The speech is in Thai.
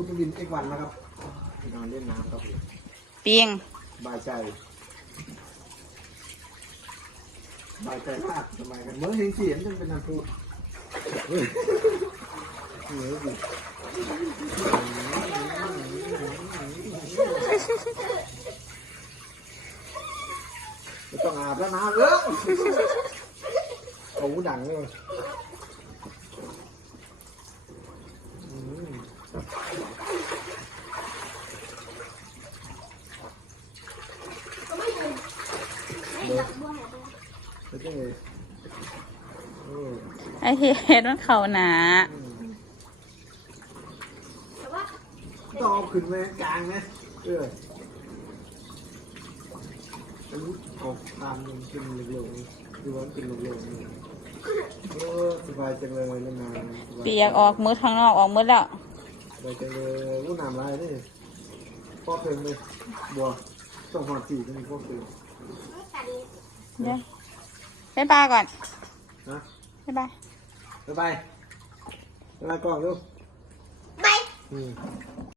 ซุปเปอร์วินเอ็กวันนะครับนอนเล่นน้ำครับปิงบายใจบายใจมากทำไมกันเมื่อเห็นเสียงจนเป็นน้ำพุเฮ้ยเหนื่อยดิไม่ต้องอาบแล้วนะเออโอ้โหดังเลยอืม แล้วก็เลยเออ ไอเฮ็ดมันเขาหนาต้องเอาขึ้นไว้กลางนะเอออันนี้ออกตามมันเป็นเร็วๆดูว่ามันเป็นเร็วๆนี่โอ้สบายจังเลยนานายเปียกออกมืดข้างนอกออกมืดแล้ว สบายจังเลยวู้น้ำลายนี่พ่อเพลงเลยบัวต้องหอดสีก็มีพ่อเพลงเดี๋ยวบ๊ายบายก่อนนะบ๊ายบายบ๊ายบายบ๊ายบายก่อนลูกไปอืม